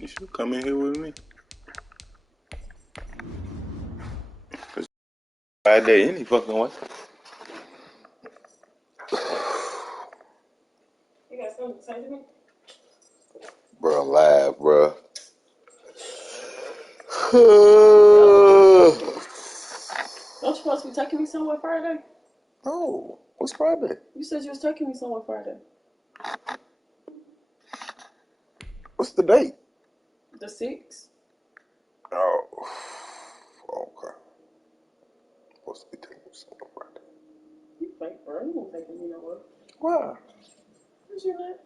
You should come in here with me. Cause Friday any fucking way. You got something to say to me? Bro, I'm live, bro. Don't you supposed to be taking me somewhere Friday? No. What's Friday? You said you was taking me somewhere Friday. What's the date? The 6th. Oh. Okay. Supposed to be taking me somewhere Friday. You fake, bro. You won't taking me nowhere. Why? Where's you at?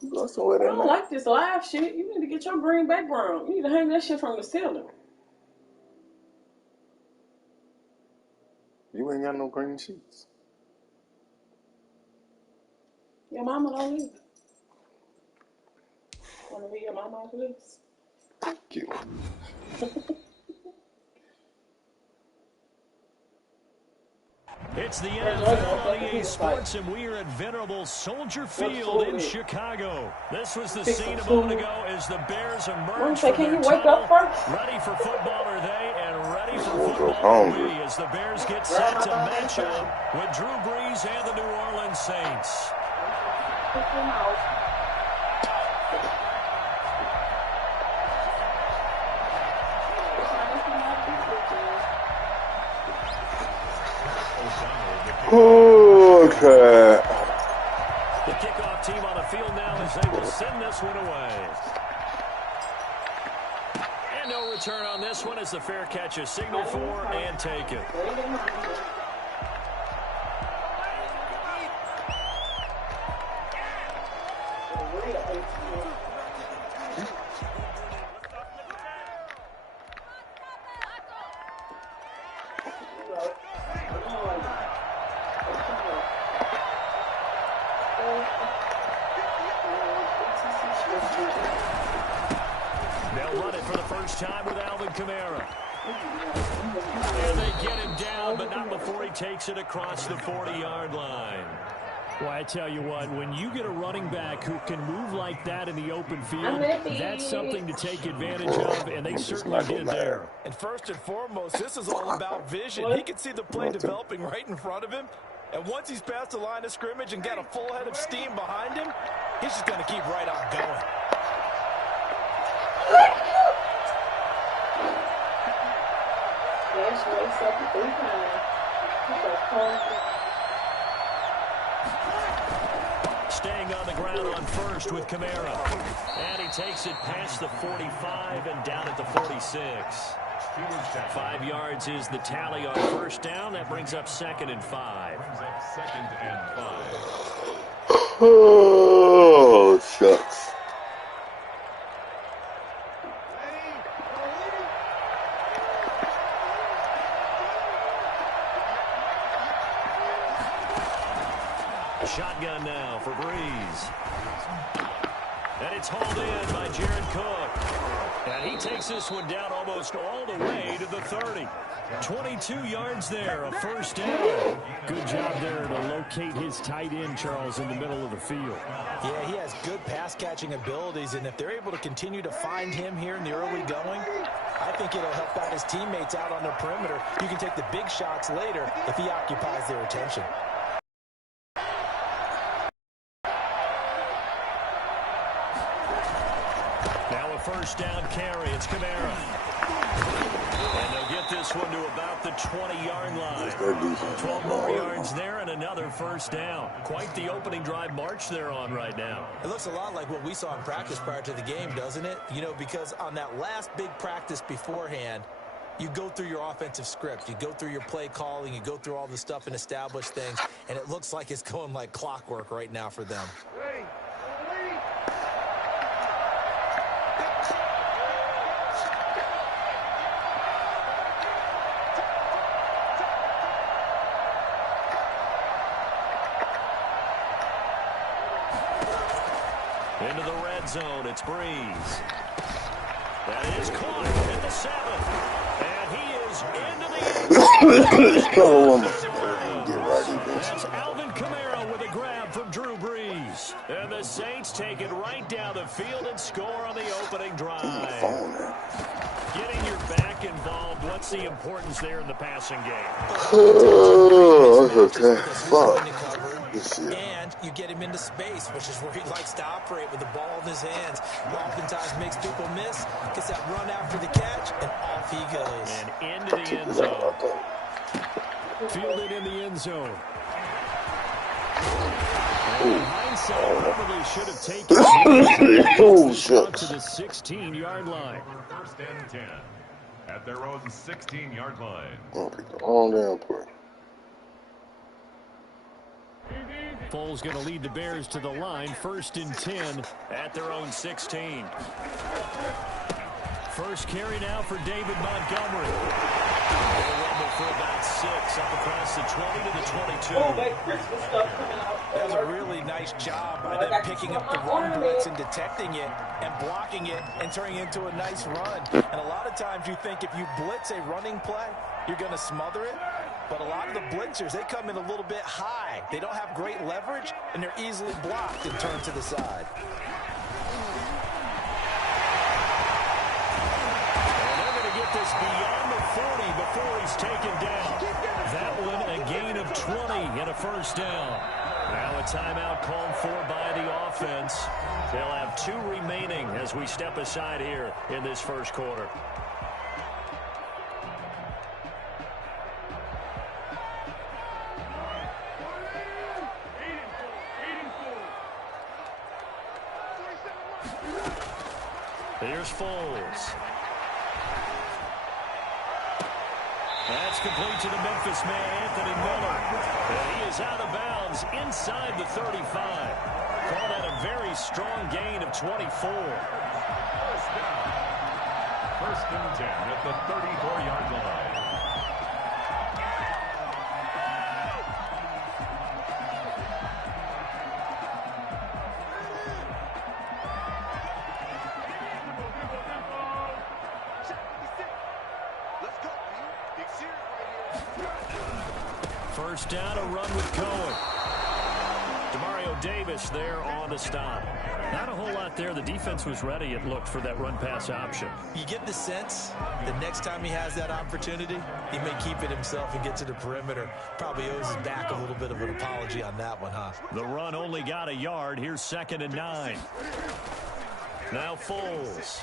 You going somewhere I that don't night? like this live shit. You need to get your green background. You need to hang that shit from the ceiling. You ain't got no green sheets. Your mama don't either. Want to be your mama after this? Thank you. It's the NFL on EA Sports, and we are at venerable Soldier Field in Chicago. This was the scene a moment ago as the Bears emerged from their tunnel. Ready for football are they, and ready for football are we, as the Bears get set to match up with Drew Brees and the New Orleans Saints. Okay. The kickoff team on the field now as they will send this one away. And no return on this one as the fair catch is signaled for and taken. They'll run it for the first time with Alvin Kamara. And they get him down, but not before he takes it across the 40-yard line. Well, I tell you what, when you get a running back who can move like that in the open field, that's something to take advantage of, and they certainly did there. And first and foremost, this is all about vision. He can see the play developing right in front of him, and once he's past the line of scrimmage and got a full head of steam behind him, he's just going to keep right on going. Staying on the ground on first with Kamara. And he takes it past the 45 and down at the 46. 5 yards is the tally on first down. That brings up 2nd and 5. Oh, shucks. Shotgun now for Brees. And it's hauled in by Jared Cook. And he takes this one down almost all the way to the 30. 22 yards there, a first down. Good job there to locate his tight end, Charles, in the middle of the field. Yeah, he has good pass-catching abilities, and if they're able to continue to find him here in the early going, I think it'll help out his teammates out on the perimeter. You can take the big shots later if he occupies their attention. Now a first down carry. It's Kamara. And they'll get this one to about the 20-yard line. 12 more yards there and another first down. Quite the opening drive march they're on right now. It looks a lot like what we saw in practice prior to the game, doesn't it? You know, because on that last big practice beforehand, you go through your offensive script. You go through your play calling. You go through all the stuff and establish things. And it looks like it's going like clockwork right now for them. Into the red zone, it's Brees. That is caught at the 7. And he is into the end. That's Alvin Kamara with a grab from Drew Brees. And the Saints take it right down the field and score on the opening drive. Getting your back involved, what's the importance there in the passing game? Okay. Fuck. And you get him into space, which is where he likes to operate with the ball in his hands. Oftentimes makes people miss, gets that run after the catch, and off he goes. And into the end zone. Fielded in the end zone. And hindsight probably should have taken it to the 16-yard line. First and 10 at their own 16-yard line. I'll pick the wrong damn play. Foles going to lead the Bears to the line. First and 10 at their own 16. First carry now for David Montgomery. They'll rumble for about 6 up across the 20 to the 22. Oh, that Christmas stuff coming out. That was a really nice job by them picking up the run blitz and detecting it and blocking it and turning it into a nice run. And a lot of times you think if you blitz a running play, you're going to smother it. But a lot of the blitzers, they come in a little bit high. They don't have great leverage, and they're easily blocked and turned to the side. And they're going to get this beyond the 40 before he's taken down. That one a gain of 20 and a first down. Now a timeout called for by the offense. They'll have 2 remaining as we step aside here in this first quarter. Here's Foles. That's complete to the Memphis man, Anthony Miller. And he is out of bounds inside the 35. Call that a very strong gain of 24. First down. First and 10 at the 34-yard line. First down, a run with Cohen. Demario Davis there on the stop. Not a whole lot there. The defense was ready, it looked, for that run-pass option. You get the sense the next time he has that opportunity, he may keep it himself and get to the perimeter. Probably owes his back a little bit of an apology on that one, huh? The run only got a yard. Here's 2nd and 9. Now Foles.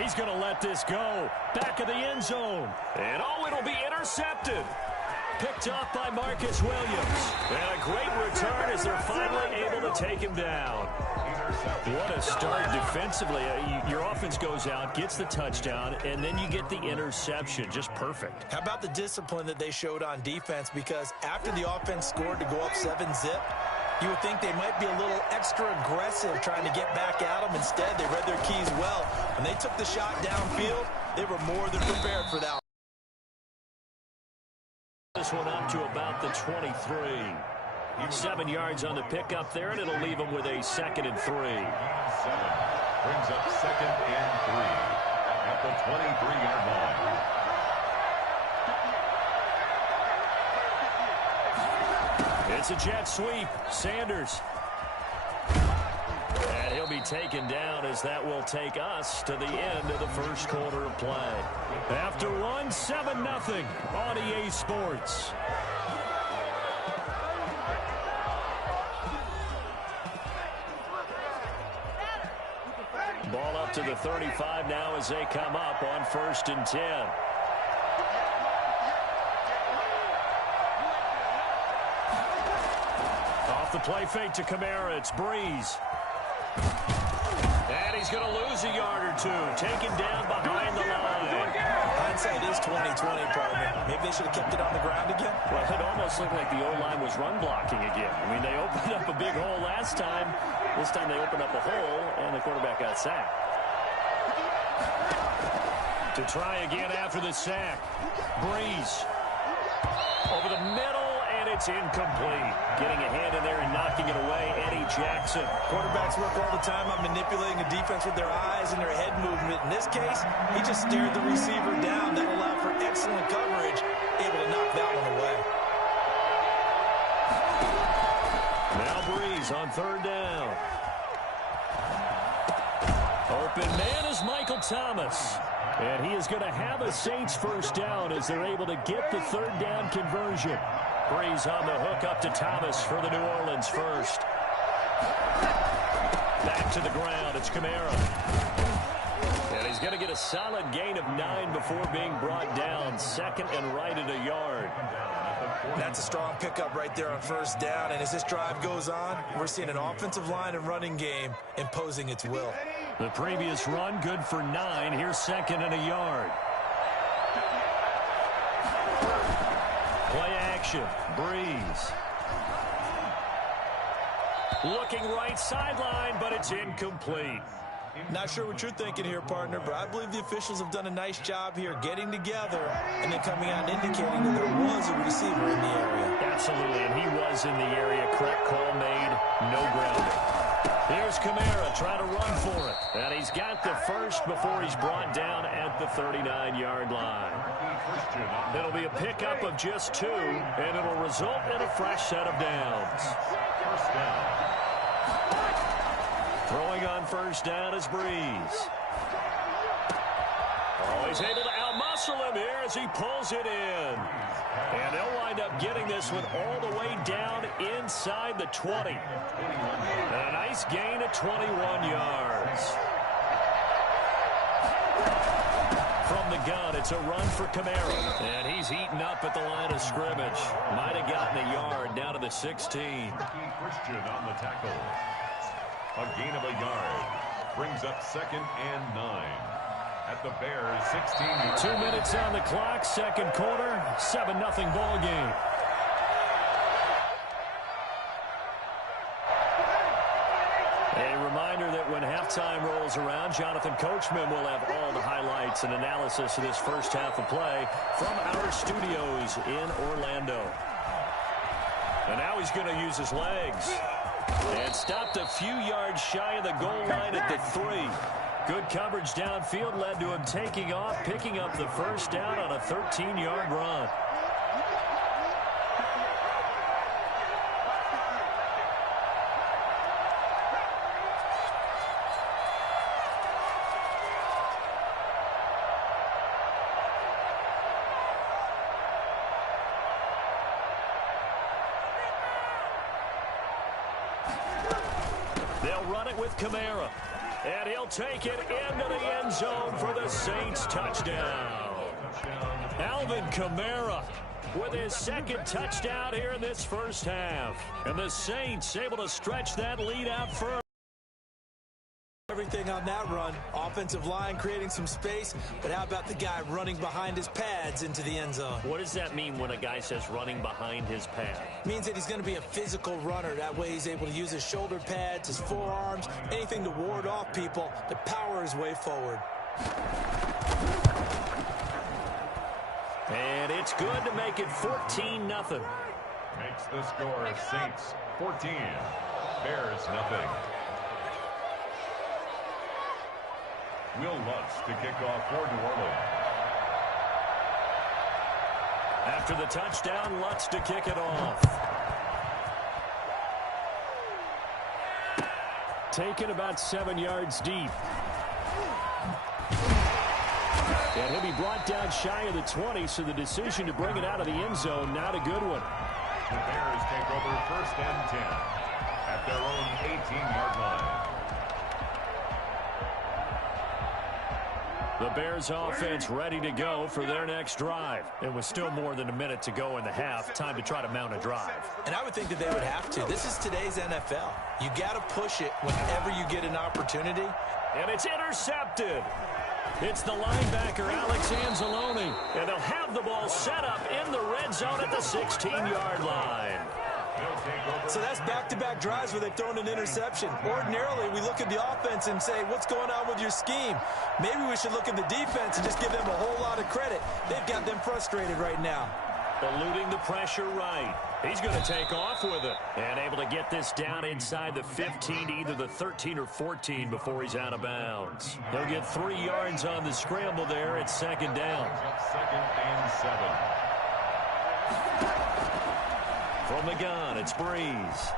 He's going to let this go. Back of the end zone. And oh, it'll be intercepted. Picked off by Marcus Williams. And a great return as they're finally able to take him down. What a start defensively. Your offense goes out, gets the touchdown, and then you get the interception. Just perfect. How about the discipline that they showed on defense? Because after the offense scored to go up 7-zip, you would think they might be a little extra aggressive trying to get back at them. Instead, they read their keys well. When they took the shot downfield, they were more than prepared for that. This one up to about the 23. 7 yards on the pickup there, and it'll leave them with a 2nd and 3. Brings up 2nd and 3 at the 23-yard line. It's a jet sweep. Sanders. And he'll be taken down as that will take us to the end of the first quarter of play. After one, 7-0 on EA Sports. Ball up to the 35 now as they come up on 1st and 10. Off the play fake to Kamara, it's Breeze. And he's going to lose a yard or 2. Taken down behind the line. Hindsight is 20/20, partner. Maybe they should have kept it on the ground again. Well, it almost looked like the O-line was run blocking again. I mean, they opened up a big hole last time. This time they opened up a hole, and the quarterback got sacked. To try again after the sack. Breeze. Over the middle, and it's incomplete. Getting a hand in there and knocking it away, Eddie Jackson. Quarterbacks work all the time on manipulating a defense with their eyes and their head movement. In this case, he just stared the receiver down. That allowed for excellent coverage, able to knock that one away. Now Breeze on third down. Open man is Michael Thomas. And he is going to have a Saints first down as they're able to get the third down conversion. Breeze on the hook up to Thomas for the New Orleans first. Back to the ground. It's Kamara. And he's going to get a solid gain of 9 before being brought down. Second and right at a yard. That's a strong pickup right there on first down. And as this drive goes on, we're seeing an offensive line and running game imposing its will. The previous run, good for 9. Here's second and a yard. Play action. Breeze. Looking right sideline, but it's incomplete. Not sure what you're thinking here, partner, but I believe the officials have done a nice job here getting together and then coming out and indicating that there was a receiver in the area. Absolutely, and he was in the area. Correct call made. No grounding. Here's Kamara trying to run for it. And he's got the first before he's brought down at the 39-yard line. It'll be a pickup of just 2, and it'll result in a fresh set of downs. First down. Throwing on first down is Breeze. Oh, he's able to outmuscle him here as he pulls it in. And they'll wind up getting this one all the way down inside the 20. And a nice gain of 21 yards. From the gun, it's a run for Kamara. And he's eaten up at the line of scrimmage. Might have gotten a yard down to the 16. Christian on the tackle. A gain of a yard. Brings up second and 9. At the Bears' 16-yard. 2 minutes on the clock, second quarter, 7-0 ball game. A reminder that when halftime rolls around, Jonathan Coachman will have all the highlights and analysis of this first half of play from our studios in Orlando. And now he's going to use his legs. And stopped a few yards shy of the goal line at the 3. Good coverage downfield led to him taking off, picking up the first down on a 13-yard run. They'll run it with Kamara. And he'll take it into the end zone for the Saints touchdown. Alvin Kamara with his second touchdown here in this first half. And the Saints able to stretch that lead out further. Everything on that run. Offensive line creating some space, but how about the guy running behind his pads into the end zone? What does that mean when a guy says running behind his pad? Means that he's going to be a physical runner. That way he's able to use his shoulder pads, his forearms, anything to ward off people to power his way forward. And it's good to make it 14-0. Makes the score Saints 14. Bears nothing. Will Lutz to kick off for New Orleans. After the touchdown, Lutz to kick it off. Taken about 7 yards deep. And he'll be brought down shy of the 20, so the decision to bring it out of the end zone, not a good one. The Bears take over first and 10 at their own 18-yard line. The Bears offense ready to go for their next drive. It was still more than a minute to go in the half. Time to try to mount a drive. And I would think that they would have to. This is today's NFL. You got to push it whenever you get an opportunity. And it's intercepted. It's the linebacker, Alex Anzalone. And they'll have the ball set up in the red zone at the 16-yard line. So that's back-to-back drives where they've thrown an interception. Ordinarily, we look at the offense and say, what's going on with your scheme? Maybe we should look at the defense and just give them a whole lot of credit. They've got them frustrated right now. Eluding the pressure right. He's going to take off with it. And able to get this down inside the 15 to either the 13 or 14 before he's out of bounds. He'll get 3 yards on the scramble there. It's second down. Second and 7. From the gun, it's Breeze.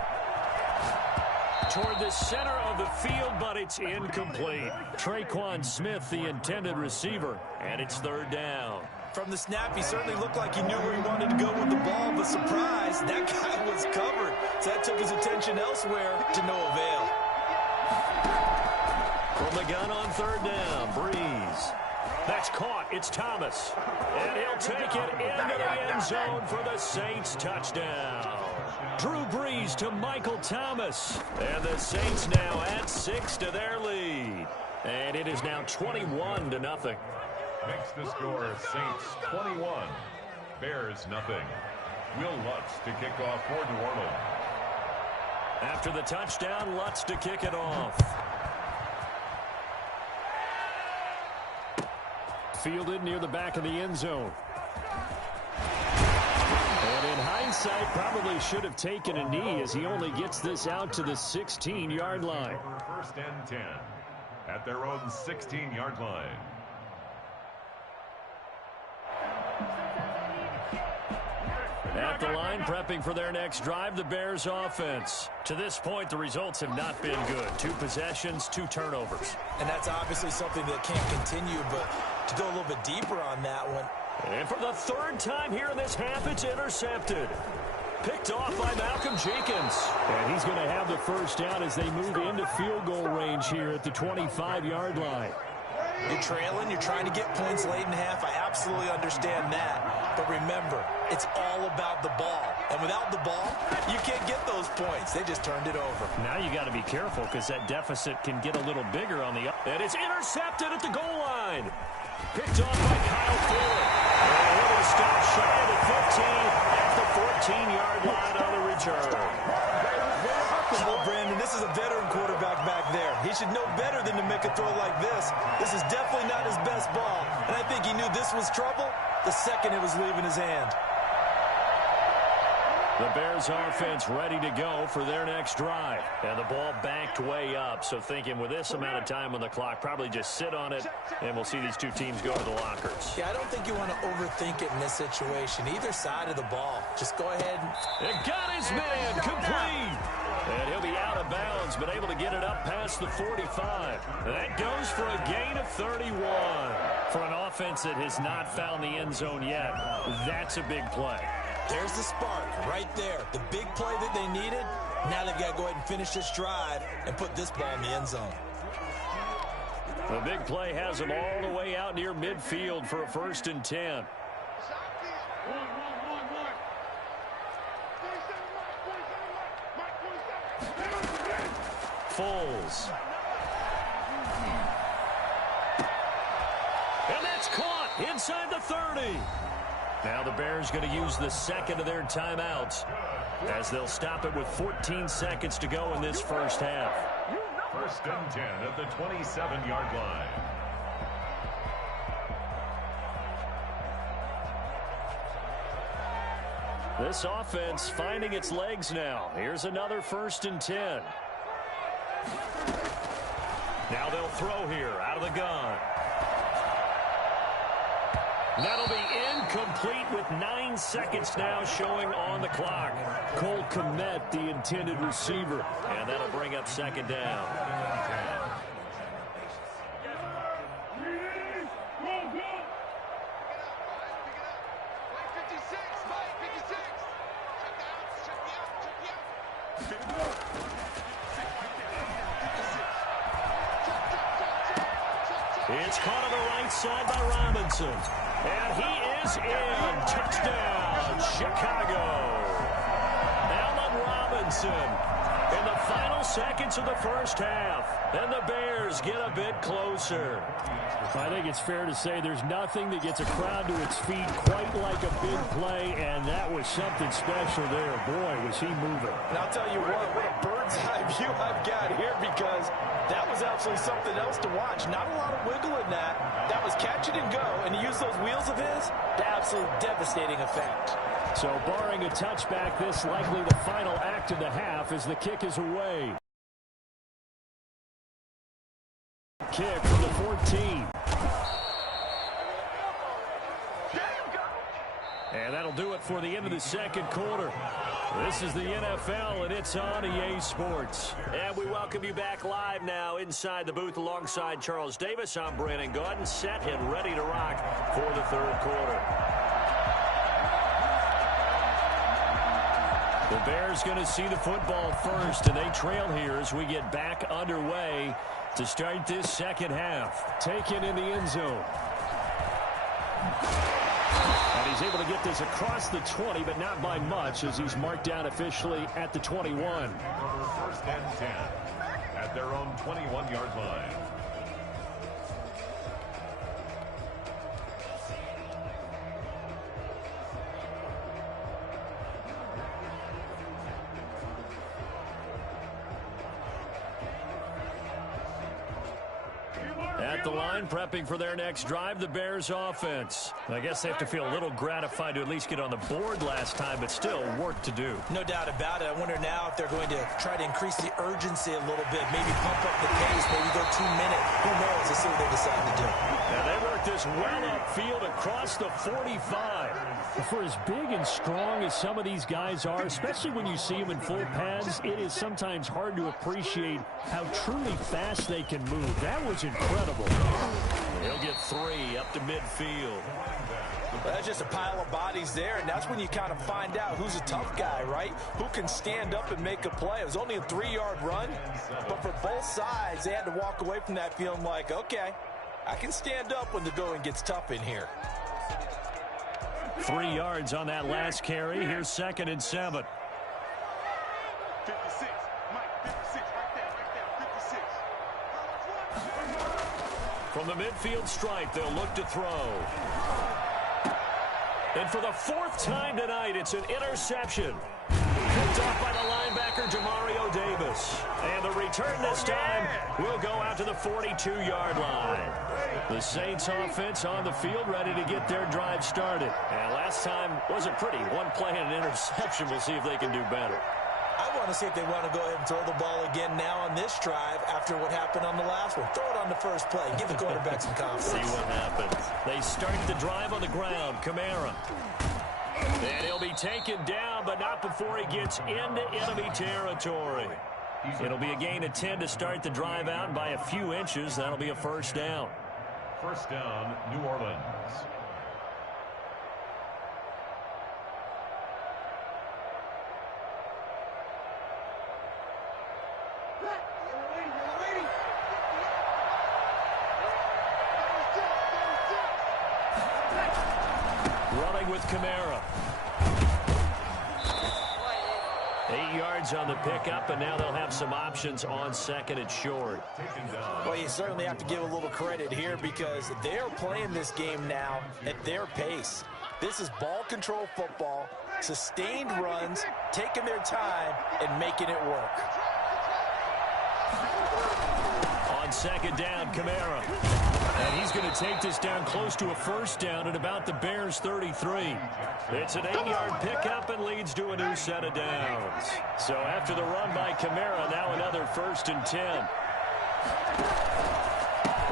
Toward the center of the field, but it's incomplete. Traquan Smith, the intended receiver, and it's third down. From the snap, he certainly looked like he knew where he wanted to go with the ball, but surprise, that guy was covered. So that took his attention elsewhere to no avail. From the gun on third down, Breeze. That's caught. It's Thomas. And he'll take it into the end zone for the Saints touchdown. Drew Brees to Michael Thomas. And the Saints now add 6 to their lead. And it is now 21-0. Makes the score Saints 21, Bears nothing. Will Lutz to kick off for New Orleans. After the touchdown, Lutz to kick it off. Fielded near the back of the end zone. And in hindsight, probably should have taken a knee as he only gets this out to the 16-yard line. First and 10 at their own 16-yard line. At the line, prepping for their next drive, the Bears offense. To this point, the results have not been good. 2 possessions, 2 turnovers. And that's obviously something that can't continue, but to go a little bit deeper on that one. And for the 3rd time here in this half, it's intercepted. Picked off by Malcolm Jenkins. And he's going to have the first down as they move into field goal range here at the 25-yard line. You're trailing, you're trying to get points late in half. I absolutely understand that. But remember, it's all about the ball. And without the ball, you can't get those points. They just turned it over. Now you got to be careful because that deficit can get a little bigger on the up. And it's intercepted at the goal line. Picked off by Kyle Fuller. And a little stop shy of the 15 at the 14-yard line on the return. Well, Brandon, this is a veteran quarterback back there. He should know better than to make a throw like this. This is definitely not his best ball. And I think he knew this was trouble the second it was leaving his hand. The Bears offense ready to go for their next drive. And the ball banked way up. So thinking with this amount of time on the clock, probably just sit on it, and we'll see these 2 teams go to the lockers. Yeah, I don't think you want to overthink it in this situation. Either side of the ball. Just go ahead. And got his man complete. And he'll be out of bounds, but able to get it up past the 45. That goes for a gain of 31. For an offense that has not found the end zone yet, that's a big play. There's the spark right there. The big play that they needed. Now they've got to go ahead and finish this drive and put this ball in the end zone. The big play has them all the way out near midfield for a 1st and 10. Foles. And that's caught inside the 30. Now the Bears going to use the 2nd of their timeouts as they'll stop it with 14 seconds to go in this first half. First and 10 at the 27-yard line. This offense finding its legs now. Here's another 1st and 10. Now they'll throw here out of the gun. That'll be incomplete with 9 seconds now showing on the clock. Cole Kmet, the intended receiver. And that'll bring up 2nd down. It's caught on the right side by Robinson. And he is in. Touchdown, Chicago. Allen Robinson in the final seconds of the first half. And the Bears get a bit closer. I think it's fair to say there's nothing that gets a crowd to its feet quite like a big play, and that was something special there. Boy, was he moving. And I'll tell you what a bird's eye view I've got here, because that was absolutely something else to watch. Not a lot of wiggle in that. That was catch it and go, and he used those wheels of his to absolute devastating effect. So barring a touchback, this likely the final act of the half as the kick is away. Kick from the 14. And that'll do it for the end of the second quarter. This is the NFL, and it's on EA Sports. And we welcome you back live now inside the booth alongside Charles Davis. I'm Brandon Gaudin, set and ready to rock for the third quarter. The Bears going to see the football first, and they trail here as we get back underway to start this second half. Taken in the end zone. And he's able to get this across the 20, but not by much, as he's marked down officially at the 21. First and 10 at their own 21-yard line. At the line, prepping for their next drive, the Bears offense. I guess they have to feel a little gratified to at least get on the board last time, but still work to do. No doubt about it. I wonder now if they're going to try to increase the urgency a little bit, maybe pump up the pace, maybe go 2 minutes. Who knows? Let's see what they decide to do. And they work this well upfield across the 45. For as big and strong as some of these guys are, especially when you see them in full pads, it is sometimes hard to appreciate how truly fast they can move. That was incredible. He'll get 3 up to midfield. Well, that's just a pile of bodies there, and that's when you kind of find out who's a tough guy, right? Who can stand up and make a play. It was only a 3-yard run, but for both sides, they had to walk away from that feeling like, okay, I can stand up when the going gets tough in here. 3 yards on that last carry. Here's 2nd and 7. 56, Mike, 56, right there, 56. From the midfield stripe, they'll look to throw. And for the 4th time tonight, it's an interception. Picked off by the linebacker, Jamario Davis. And the return this time will go out to the 42-yard line. The Saints offense on the field, ready to get their drive started. And last time wasn't pretty. 1 play and an interception. We'll see if they can do better. I want to see if they want to go ahead and throw the ball again now on this drive after what happened on the last one. Throw it on the first play. Give the quarterback some confidence. See what happens. They start the drive on the ground. Kamara. And he'll be taken down, but not before he gets into enemy territory. It'll be a gain of 10 to start the drive out, and by a few inches, that'll be a first down. First down, New Orleans. Running with Kamara. 8 yards on the pickup, and now they'll have some options on 2nd and short. Well, you certainly have to give a little credit here because they're playing this game now at their pace. This is ball control football, sustained runs, taking their time, and making it work. On 2nd down, Kamara. And he's going to take this down close to a first down at about the Bears' 33. It's an 8-yard pickup and leads to a new set of downs. So after the run by Kamara, now another 1st and 10.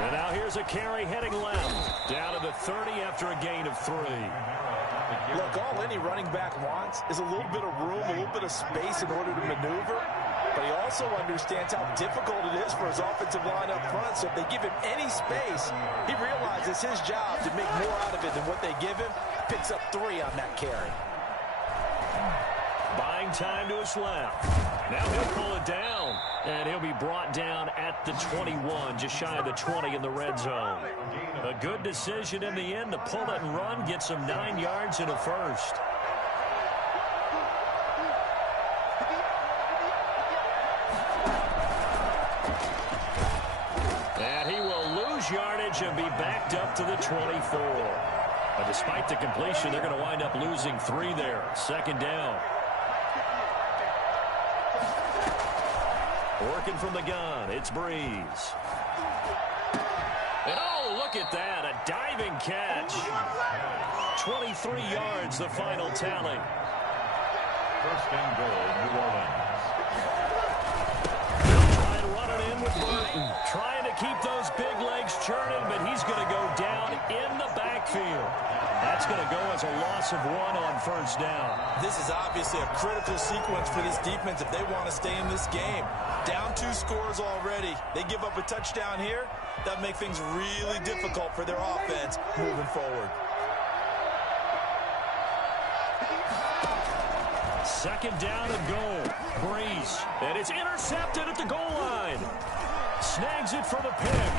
And now here's a carry heading left. Down to the 30 after a gain of 3. Look, all any running back wants is a little bit of room, a little bit of space in order to maneuver. But he also understands how difficult it is for his offensive line up front. So if they give him any space, he realizes his job to make more out of it than what they give him. Picks up 3 on that carry. Buying time to his left. Now he'll pull it down. And he'll be brought down at the 21, just shy of the 20 in the red zone. A good decision in the end to pull it and run, get some 9 yards and a first. And he will lose yardage and be backed up to the 24. But despite the completion, they're going to wind up losing 3 there. 2nd down. Working from the gun, it's Breeze. And oh, look at that, a diving catch. 23 yards, the final tally. First and goal, New Orleans. They'll try and run it in with Burton. Trying to keep those big legs churning, but he's going to go down in the backfield. That's going to go as a loss of 1 on first down. This is obviously a critical sequence for this defense if they want to stay in this game. Down 2 scores already. They give up a touchdown here. That make things really difficult for their offense moving forward. Second down and goal. Breeze. And it's intercepted at the goal line. Snags it for the pick.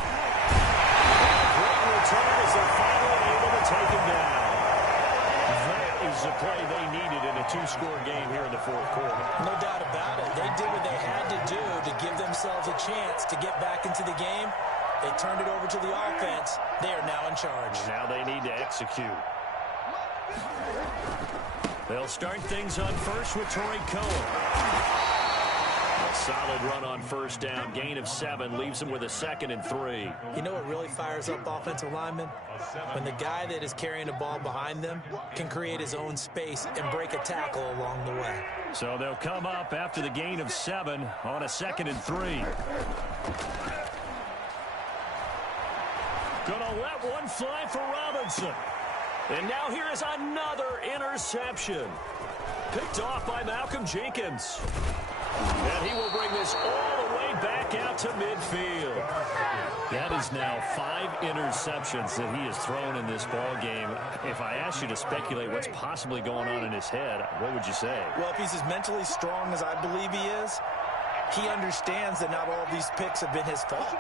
Great return as they're finally able to take him down. That is the play they needed in a 2-score game here in the fourth quarter. No doubt about it. They did what they had to do to give themselves a chance to get back into the game. They turned it over to the offense. They are now in charge. Now they need to execute. They'll start things on first with Torrey Cohen. A solid run on first down. Gain of 7 leaves them with a 2nd and 3. You know what really fires up offensive linemen? When the guy that is carrying the ball behind them can create his own space and break a tackle along the way. So they'll come up after the gain of 7 on a 2nd and 3. Gonna let one fly for Robinson. And now here is another interception. Picked off by Malcolm Jenkins. And he will bring this all the way back out to midfield. That is now 5 interceptions that he has thrown in this ball game. If I asked you to speculate what's possibly going on in his head, what would you say? Well, if he's as mentally strong as I believe he is, he understands that not all these picks have been his fault.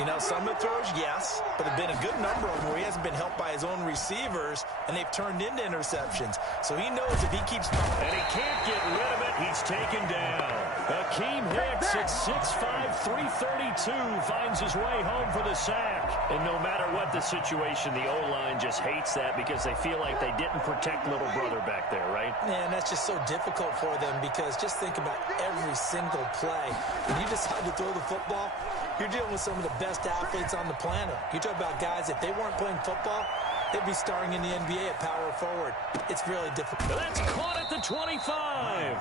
You know, some of the throws, yes, but there have been a good number of them where he hasn't been helped by his own receivers, and they've turned into interceptions. So he knows if he keeps... And he can't get rid of it. He's taken down. Akeem Hicks at 6'5", 332 finds his way home for the sack. And no matter what the situation, the O-line just hates that because they feel like they didn't protect little brother back there, right? Man, that's just so difficult for them because just think about every single play. When you decide to throw the football, you're dealing with some of the best athletes on the planet. You talk about guys, if they weren't playing football, they'd be starring in the NBA at power forward. It's really difficult. That's caught at the 25.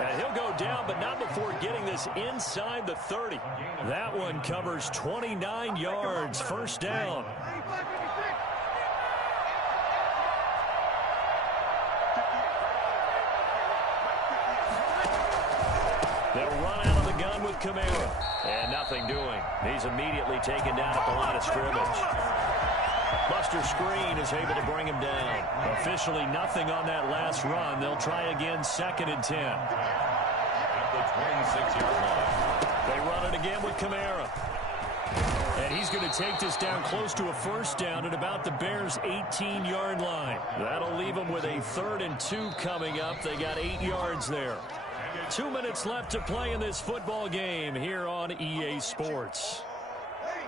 And he'll go down, but not before getting this inside the 30. That one covers 29 yards. First down. They'll run out of the gun with Kamara. And nothing doing. He's immediately taken down at the line of scrimmage. Buster Screen is able to bring him down. Officially nothing on that last run. They'll try again, 2nd and 10. At the 26-yard line. They run it again with Kamara. And he's going to take this down close to a first down at about the Bears' 18-yard line. That'll leave them with a 3rd and 2 coming up. They got 8 yards there. 2 minutes left to play in this football game here on EA Sports.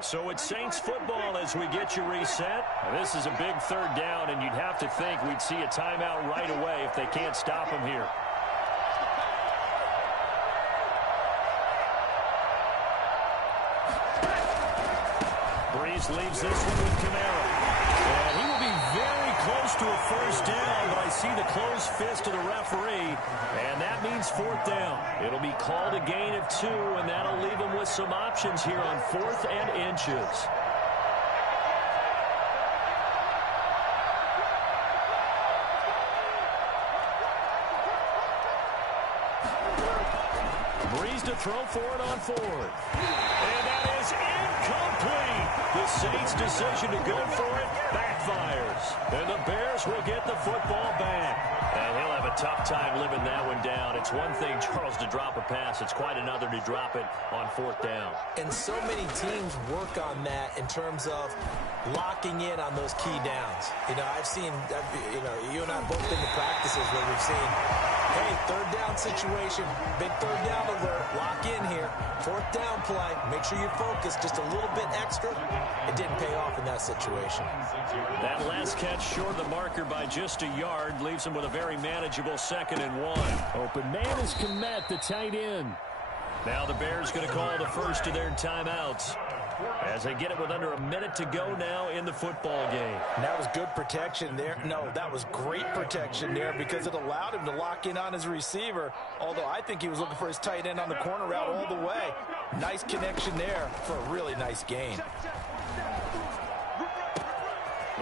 So it's Saints football as we get you reset. This is a big 3rd down, and you'd have to think we'd see a timeout right away if they can't stop him here. Breeze leaves this one with Kamara. And he will be very close to a first down, but I see the closed fist of the referee, and that means 4th down. It'll be called a gain of 2, and that'll leave them with some options here on 4th and inches. Breeze to throw for it on 4th. And that is incomplete. The Saints' decision to go for it backfires. And the Bears will get the football back. And he'll have a tough time living that one down. It's one thing, Charles, to drop a pass. It's quite another to drop it on 4th down. And so many teams work on that in terms of locking in on those key downs. You know, I've seen, you and I both been to practices where we've seen, hey, 3rd down situation, big 3rd down alert, lock in here. 4th down play, make sure you're focused just a little bit extra. It didn't pay off in that situation. That last catch short of the marker by just a yard leaves him with a very manageable 2nd and 1. Open man is Kmet, the tight end. Now the Bears going to call the first of their timeouts. as they get it with under a minute to go now in the football game. And that was good protection there. No, that was great protection there because it allowed him to lock in on his receiver, although I think he was looking for his tight end on the corner route all the way. Nice connection there for a really nice gain.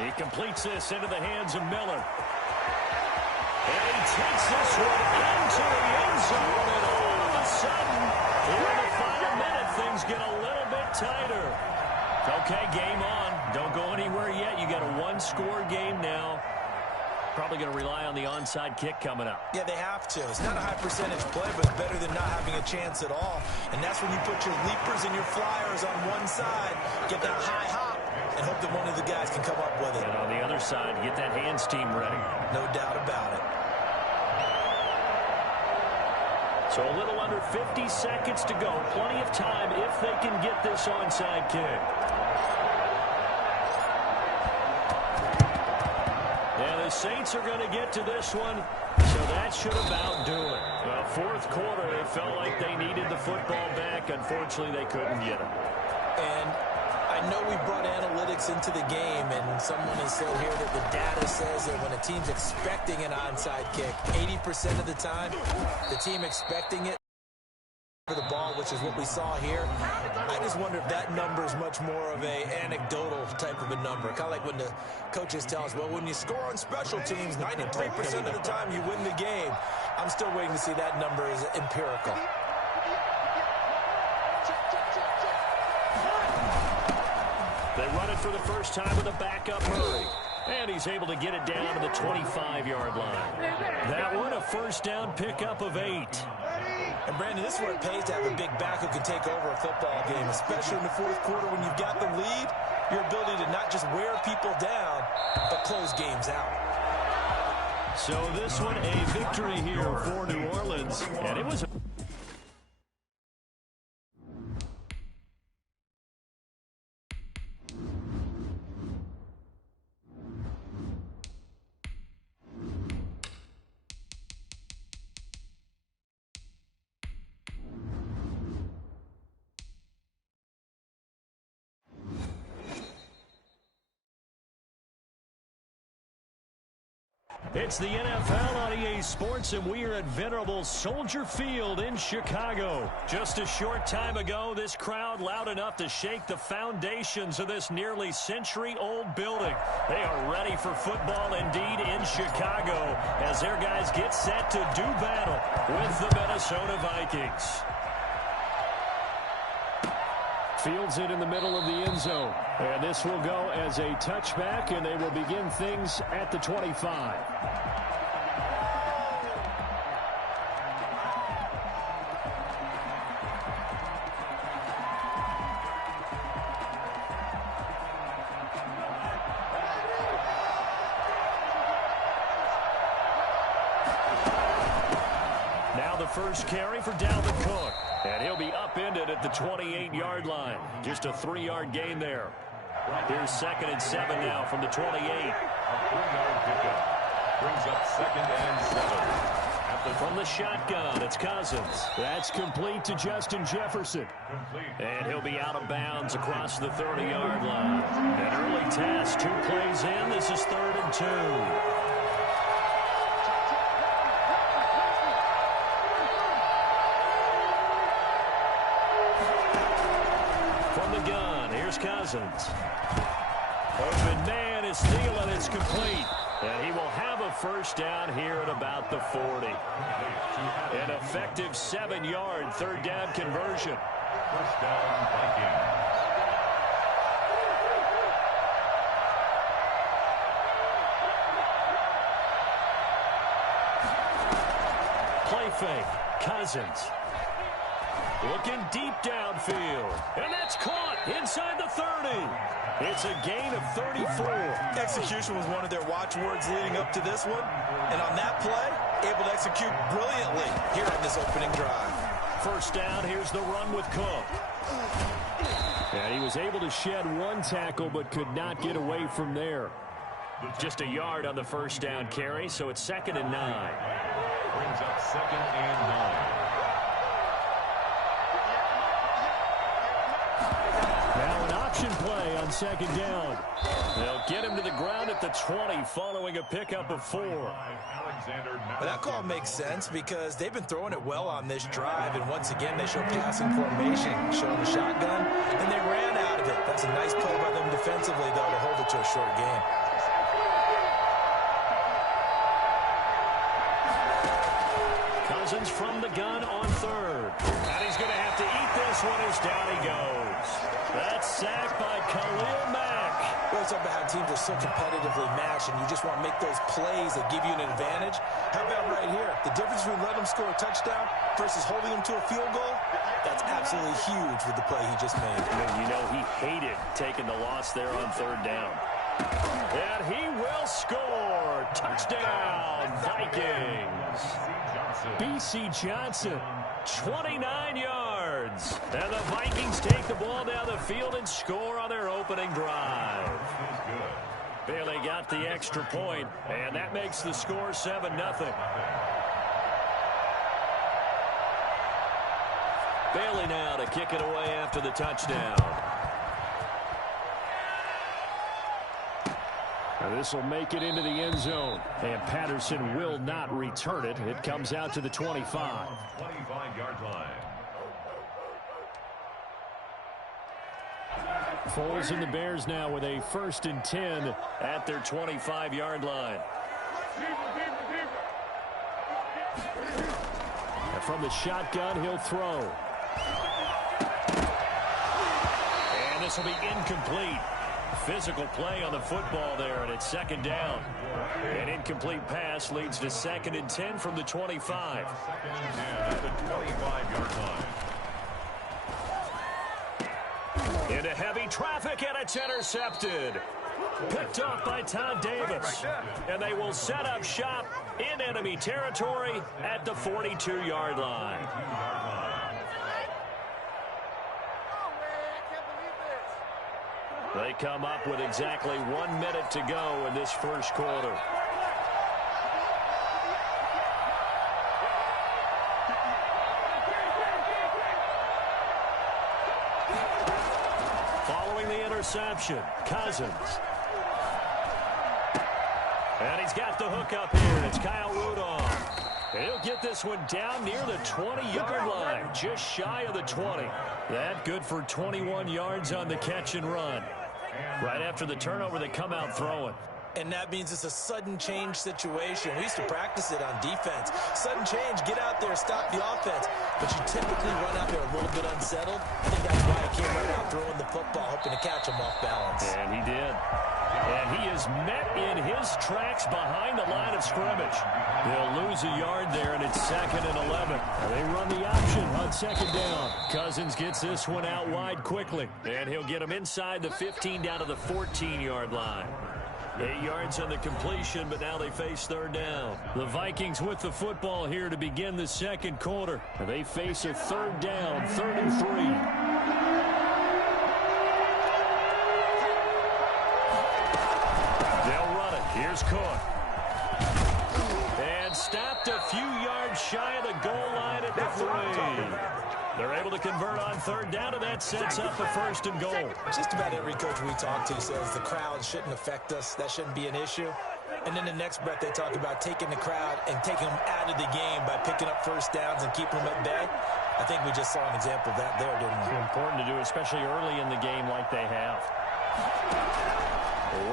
He completes this into the hands of Miller. And he takes this one into the end zone, and all of a sudden, here in the final minute, things get a little bit tighter. Okay, game on. Don't go anywhere yet. You got a one-score game now. Probably going to rely on the onside kick coming up. Yeah, they have to. It's not a high-percentage play, but it's better than not having a chance at all. And that's when you put your leapers and your flyers on one side, get that high hop, and hope that one of the guys can come up with it. And on the other side, get that hands team ready. No doubt about it. So a little under 50 seconds to go. Plenty of time if they can get this onside kick. And the Saints are going to get to this one, so that should about do it. Well, fourth quarter, they felt like they needed the football back. Unfortunately, they couldn't get it. And I know we brought analytics into the game, and someone has said here that the data says that when a team's expecting an onside kick, 80% of the time, the team expecting it for the ball, which is what we saw here. I just wonder if that number is much more of a anecdotal type of a number. Kind of like when the coaches tell us, well, when you score on special teams, 93% of the time you win the game. I'm still waiting to see that number is empirical. They run it for the first time with a backup Murray. And he's able to get it down to the 25-yard line. That one, a first down pickup of 8. And, Brandon, this is where it pays to have a big back who can take over a football game, especially in the fourth quarter when you've got the lead, your ability to not just wear people down, but close games out. So this one, a victory here for New Orleans. And it was It's the NFL on EA Sports, and we are at venerable Soldier Field in Chicago. Just a short time ago, this crowd loud enough to shake the foundations of this nearly century-old building. They are ready for football indeed in Chicago as their guys get set to do battle with the Minnesota Vikings. Fields it in the middle of the end zone. And this will go as a touchback, and they will begin things at the 25. Now the first carry for Dalvin Cook. And he'll be upended at the 28-yard line. Just a 3-yard gain there. Here's 2nd and 7 now from the 28. A 3-yard pickup brings up 2nd and 7. From the shotgun, it's Cousins. That's complete to Justin Jefferson. And he'll be out of bounds across the 30-yard line. An early test. 2 plays in. This is 3rd and 2. Cousins. Open man is stealing. It's complete. And he will have a first down here at about the 40. An effective 7-yard 3rd down conversion. First down, Vikings. Play fake. Cousins. Looking deep downfield. And that's caught inside the 30. It's a gain of 34. Execution was one of their watchwords leading up to this one. And on that play, able to execute brilliantly here on this opening drive. First down, here's the run with Cook. And he was able to shed 1 tackle but could not get away from there. Just a yard on the first down carry, so it's 2nd and 9. Brings up 2nd and 9. Now an option play on second down. They'll get him to the ground at the 20 following a pickup of 4. But that call makes sense because they've been throwing it well on this drive, and once again they show passing formation, showing the shotgun, and they ran out of it. That's a nice play by them defensively, though, to hold it to a short game. Cousins from the gun on third. And he's going to have to eat this one as down he goes. That's sacked by Khalil Mack. Well, it's about how teams are so competitively matched, and you just want to make those plays that give you an advantage. How about right here? The difference between letting them score a touchdown versus holding them to a field goal, that's absolutely huge with the play he just made. And you know he hated taking the loss there on third down. And he will score. Touchdown, Vikings. B.C. Johnson, 29 yards. And the Vikings take the ball down the field and score on their opening drive. Bailey got the extra point, and that makes the score 7-0. Bailey now to kick it away after the touchdown. This will make it into the end zone, and Patterson will not return it. It comes out to the 25. 25-yard line. Foles and the Bears now with a 1st and 10 at their 25-yard line. And from the shotgun, he'll throw. And this will be incomplete. Physical play on the football there, and it's second down. An incomplete pass leads to 2nd and 10 from the 25. 2nd and 10 at the 25-yard line. Into heavy traffic, and it's intercepted. Picked off by Todd Davis. And they will set up shop in enemy territory at the 42-yard line. They come up with exactly 1 minute to go in this first quarter. Following the interception, Cousins. And he's got the hook up here. It's Kyle Rudolph. And he'll get this one down near the 20-yard line, just shy of the 20. That good for 21 yards on the catch and run. Right after the turnover, they come out throwing. And that means it's a sudden change situation. We used to practice it on defense. Sudden change, get out there, stop the offense. But you typically run out there a little bit unsettled. I think that's why he came right out throwing the football, hoping to catch him off balance. And he did. And he is met in his tracks behind the line of scrimmage. They'll lose a yard there, and it's 2nd and 11. They run the option on 2nd down. Cousins gets this one out wide quickly, and he'll get him inside the 15 down to the 14-yard line. 8 yards on the completion, but now they face 3rd down. The Vikings with the football here to begin the second quarter. They face a 3rd down, 3rd and 3. They'll run it. Here's Cook. And stopped a few yards shy of the goal line at the 3. They're able to convert on 3rd down, and that sets up a 1st and goal. Just about every coach we talk to says the crowd shouldn't affect us. That shouldn't be an issue. And then the next breath they talk about taking the crowd and taking them out of the game by picking up 1st downs and keeping them at bay. I think we just saw an example of that there, didn't we? It's important to do, especially early in the game like they have.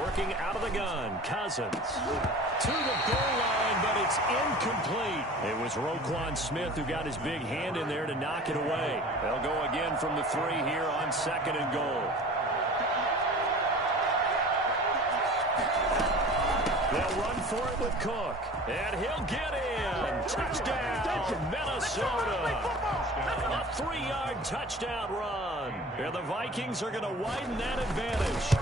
Working out of the gun, Cousins to the goal line, but it's incomplete. It was Roquan Smith who got his big hand in there to knock it away. They'll go again from the 3 here on 2nd and goal. They'll run for it with Cook, and he'll get in. Touchdown, Minnesota. A 3-yard touchdown run. And the Vikings are going to widen that advantage.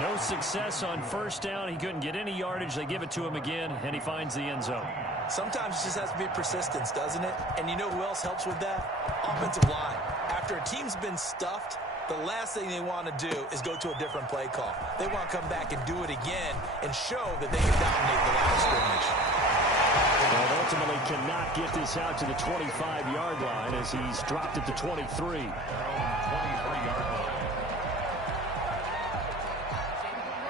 No success on 1st down. He couldn't get any yardage. They give it to him again, and he finds the end zone. Sometimes it just has to be persistence, doesn't it? And you know who else helps with that? Offensive line. After a team's been stuffed, the last thing they want to do is go to a different play call. They want to come back and do it again and show that they can dominate the line of scrimmage. And ultimately cannot get this out to the 25-yard line as he's dropped it to 23. 23-yard line.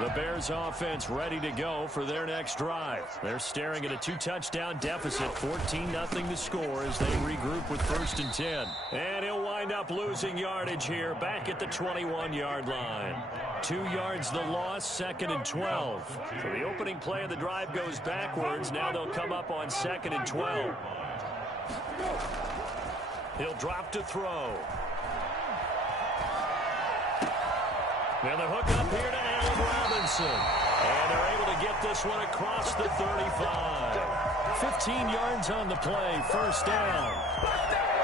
The Bears offense ready to go for their next drive. They're staring at a 2-touchdown deficit, 14-0 to score as they regroup with 1st and 10. And he'll wind up losing yardage here back at the 21-yard line. 2 yards the loss, 2nd and 12. So the opening play of the drive goes backwards. Now they'll come up on 2nd and 12. He'll drop to throw. And the hook up here to Allen Robinson. And they're able to get this one across the 35. 15 yards on the play, 1st down.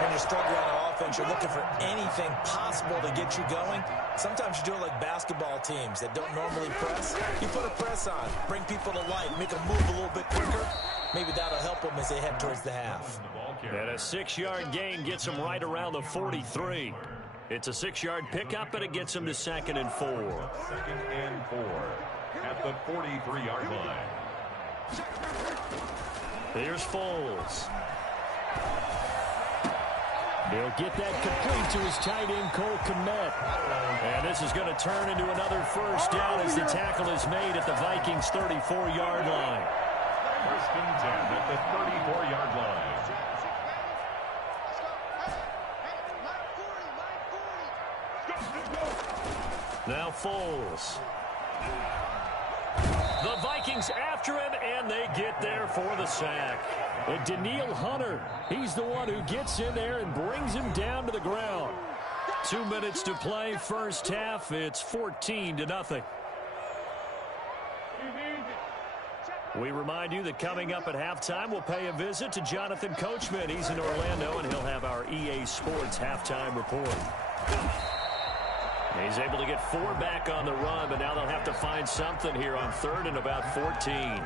When you're struggling on offense, you're looking for anything possible to get you going. Sometimes you do it like basketball teams that don't normally press. You put a press on, bring people to life, make them move a little bit quicker. Maybe that'll help them as they head towards the half. And a 6-yard gain gets them right around the 43. It's a 6-yard pickup, and it gets them to 2nd and 4. 2nd and 4 at the 43-yard line. Here's Foles. He'll get that complete to his tight end, Cole Kmet. And this is going to turn into another 1st down as the tackle is made at the Vikings' 34-yard line. 1st and 10 at the 34-yard line. Now Foles. The Vikings after him, and they get there for the sack. And Daniil Hunter, he's the one who gets in there and brings him down to the ground. 2 minutes to play, 1st half. It's 14-0. We remind you that coming up at halftime, we'll pay a visit to Jonathan Coachman. He's in Orlando, and he'll have our EA Sports halftime report. He's able to get 4 back on the run, but now they'll have to find something here on 3rd and about 14.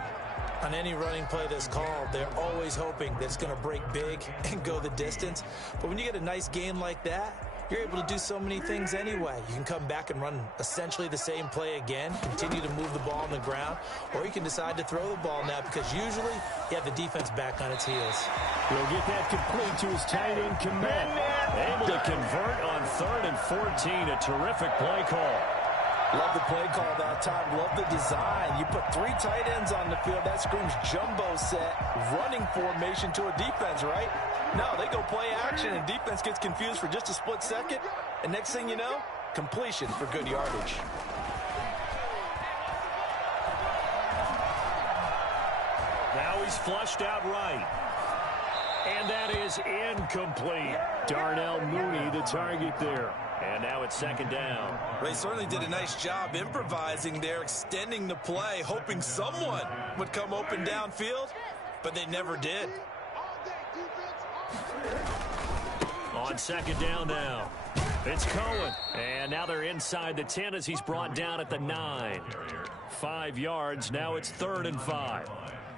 On any running play that's called, they're always hoping that it's going to break big and go the distance. But when you get a nice game like that, you're able to do so many things anyway. You can come back and run essentially the same play again, continue to move the ball on the ground, or you can decide to throw the ball now because usually you have the defense back on its heels. He'll get that complete to his tight end, Kmet. Able to convert on 3rd and 14. A terrific play call. Love the play call that time. Love the design. You put 3 tight ends on the field. That screams jumbo set, running formation to a defense, right? No, they go play action, and defense gets confused for just a split second. And next thing you know, completion for good yardage. Now he's flushed out right. And that is incomplete. Darnell Mooney, the target there. And now it's 2nd down. They certainly did a nice job improvising there, extending the play, hoping someone would come open downfield, but they never did. On 2nd down now. It's Cohen. And now they're inside the 10 as he's brought down at the 9. 5 yards. Now it's 3rd and 5.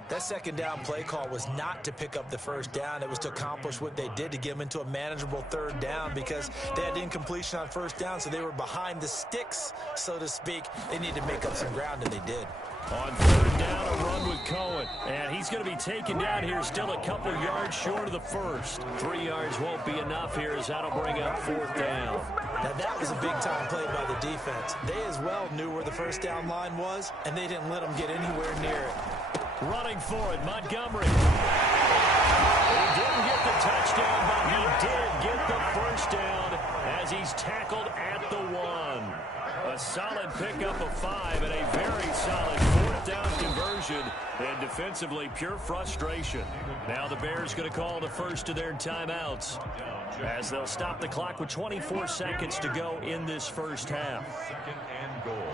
That 2nd down play call was not to pick up the 1st down. It was to accomplish what they did, to get them into a manageable 3rd down because they had incompletion on 1st down, so they were behind the sticks, so to speak. They needed to make up some ground, and they did. On 3rd down, a run with Cohen. And he's going to be taken down here, still a couple yards short of the 1st. 3 yards won't be enough here as that'll bring up 4th down. Now, that was a big-time play by the defense. They as well knew where the 1st down line was, and they didn't let them get anywhere near it. Running for it, Montgomery. He didn't get the touchdown, but he did get the 1st down as he's tackled at the 1. A solid pickup of 5 and a very solid 4th down conversion. And defensively, pure frustration. Now the Bears going to call the first of their timeouts as they'll stop the clock with 24 seconds to go in this 1st half. 2nd and goal.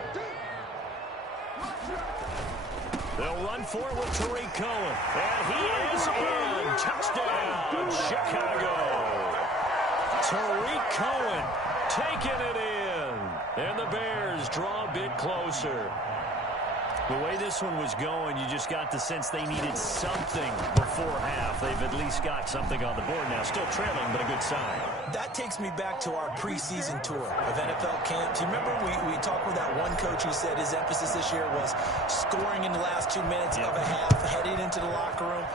They'll run forward with Tariq Cohen. And he is in. Touchdown, Chicago. Tariq Cohen taking it in. And the Bears draw a bit closer. The way this one was going, you just got the sense they needed something before half. They've at least got something on the board now. Still trailing, but a good sign. That takes me back to our preseason tour of NFL camps. You remember we talked with that one coach who said his emphasis this year was scoring in the last 2 minutes of a half, heading into the locker room.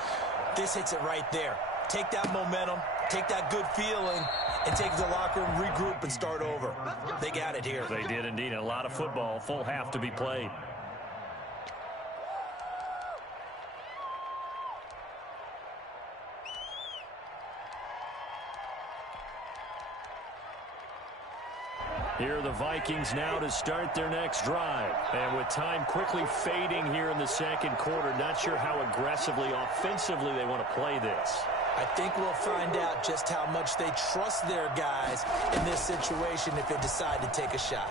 This hits it right there. Take that momentum, take that good feeling, and take it to the locker room, regroup, and start over. They got it here. They did indeed. A lot of football, full half to be played. Here are the Vikings now to start their next drive. And with time quickly fading here in the second quarter, not sure how aggressively, offensively they want to play this. I think we'll find out just how much they trust their guys in this situation if they decide to take a shot.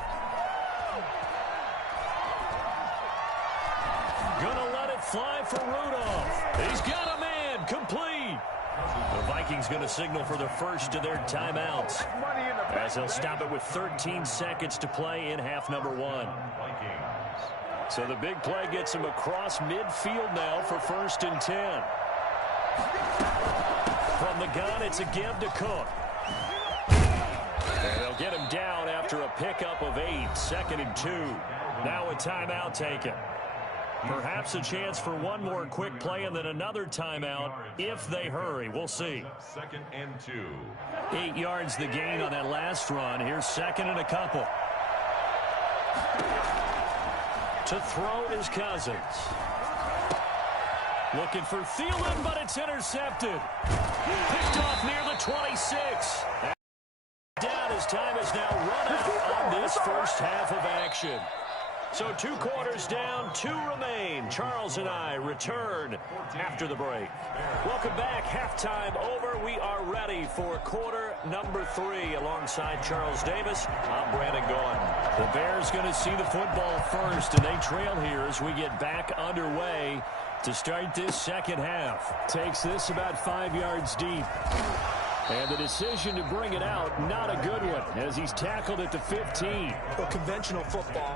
Gonna let it fly for Rudolph. He's got a man, complete. The Vikings going to signal for the first of their timeouts, as they'll stop it with 13 seconds to play in half number 1. So the big play gets him across midfield now for 1st and 10. From the gun, it's a give to Cook. And they'll get him down after a pickup of 8, 2nd and 2. Now a timeout taken. Perhaps a chance for one more quick play and then another timeout if they hurry. We'll see. 2nd and 2. 8 yards the gain on that last run. Here's 2nd and a couple. To throw is Cousins. Looking for Thielen, but it's intercepted. Picked off near the 26. Down as time is now run out on this first half of action. So 2 quarters down, 2 remain. Charles and I return after the break. Welcome back. Halftime over. We are ready for quarter number 3. Alongside Charles Davis, I'm Brandon Gaudin. The Bears going to see the football first, and they trail here as we get back underway to start this second half. Takes this about 5 yards deep. And the decision to bring it out, not a good one, as he's tackled at the 15. Well, conventional football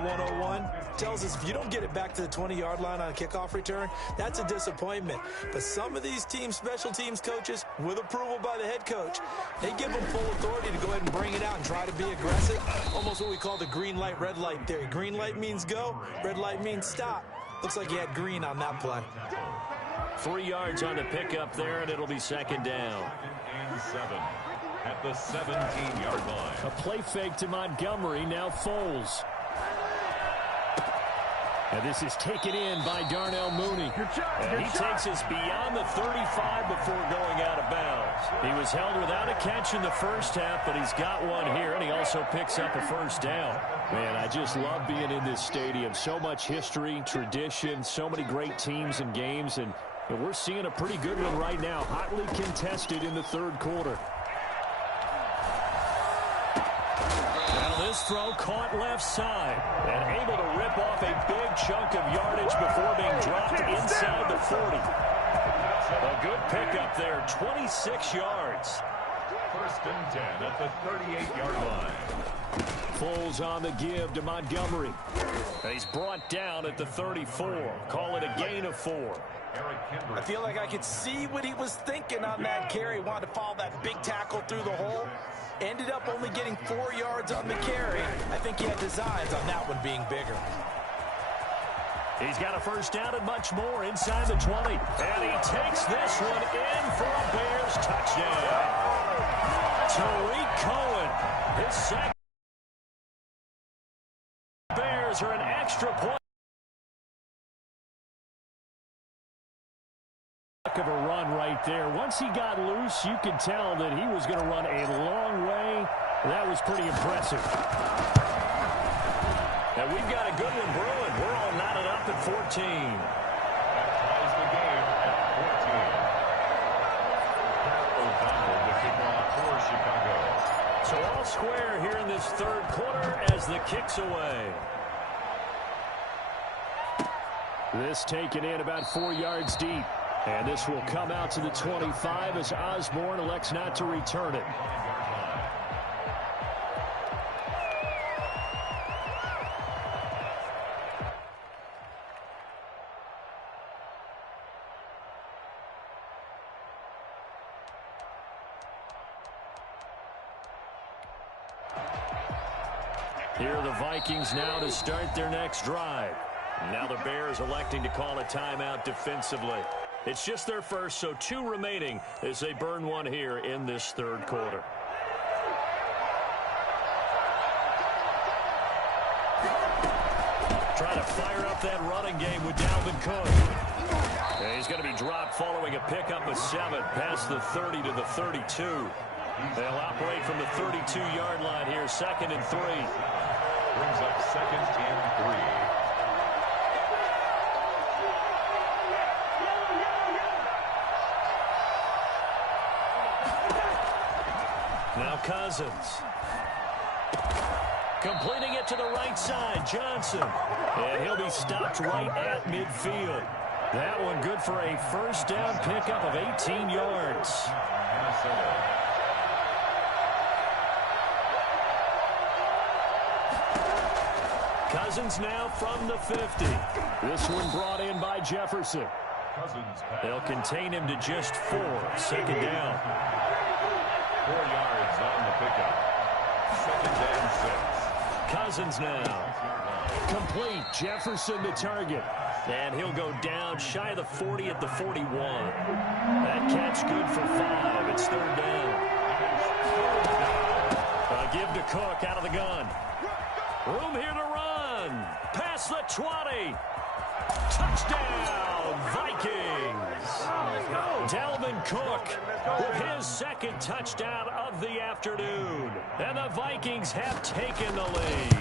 101, tells us if you don't get it back to the 20-yard line on a kickoff return, that's a disappointment. But some of these teams, special teams coaches, with approval by the head coach, they give them full authority to go ahead and bring it out and try to be aggressive. Almost what we call the green light, red light theory. Green light means go, red light means stop. Looks like he had green on that play. 3 yards on the pickup there, and it'll be 2nd down. And 7 at the 17-yard line. A play fake to Montgomery, now Foles. And this is taken in by Darnell Mooney. And he takes us beyond the 35 before going out of bounds. He was held without a catch in the first half, but he's got one here, and he also picks up a 1st down. Man, I just love being in this stadium. So much history, tradition, so many great teams and games, and we're seeing a pretty good one right now, hotly contested in the 3rd quarter. Now this throw caught left side and able to rip off a big chunk of yardage before being dropped inside the 40. A good pickup there, 26 yards. 1st and 10 at the 38-yard line. Foles on the give to Montgomery. And he's brought down at the 34. Call it a gain of 4. I feel like I could see what he was thinking on that carry. He wanted to follow that big tackle through the hole. Ended up only getting 4 yards on the carry. I think he had designs on that one being bigger. He's got a 1st down and much more inside the 20. And he takes this one in for a Bears touchdown. Tariq Cohen, his second. Bears are an extra point. Of a run right there. Once he got loose, you could tell that he was going to run a long way. That was pretty impressive. And we've got a good one brewing. We're all knotted up at 14. That ties the game at 14. O'Donnell, the kickoff for Chicago. So all square here in this 3rd quarter as the kick's away. This taken in about 4 yards deep. And this will come out to the 25 as Osborne elects not to return it. Here are the Vikings now to start their next drive. Now the Bears electing to call a timeout defensively. It's just their first, so 2 remaining as they burn one here in this third quarter. Trying to fire up that running game with Dalvin Cook. And he's going to be dropped following a pickup of 7 past the 30 to the 32. They'll operate from the 32-yard line here, 2nd and 3. Brings up 2nd and 3. Now Cousins. Completing it to the right side, Johnson. And he'll be stopped right at midfield. That one good for a first down pickup of 18 yards. Cousins now from the 50. This one brought in by Jefferson. They'll contain him to just 4. 2nd down. 4 yards on the pickup. 2nd and 6. Cousins now. Complete. Jefferson to target. And he'll go down shy of the 40 at the 41. That catch good for 5. It's 3rd down. A give to Cook out of the gun. Room here to run. Past the 20. Touchdown, Vikings. Dalvin Cook with his 2nd touchdown of the afternoon. And the Vikings have taken the lead.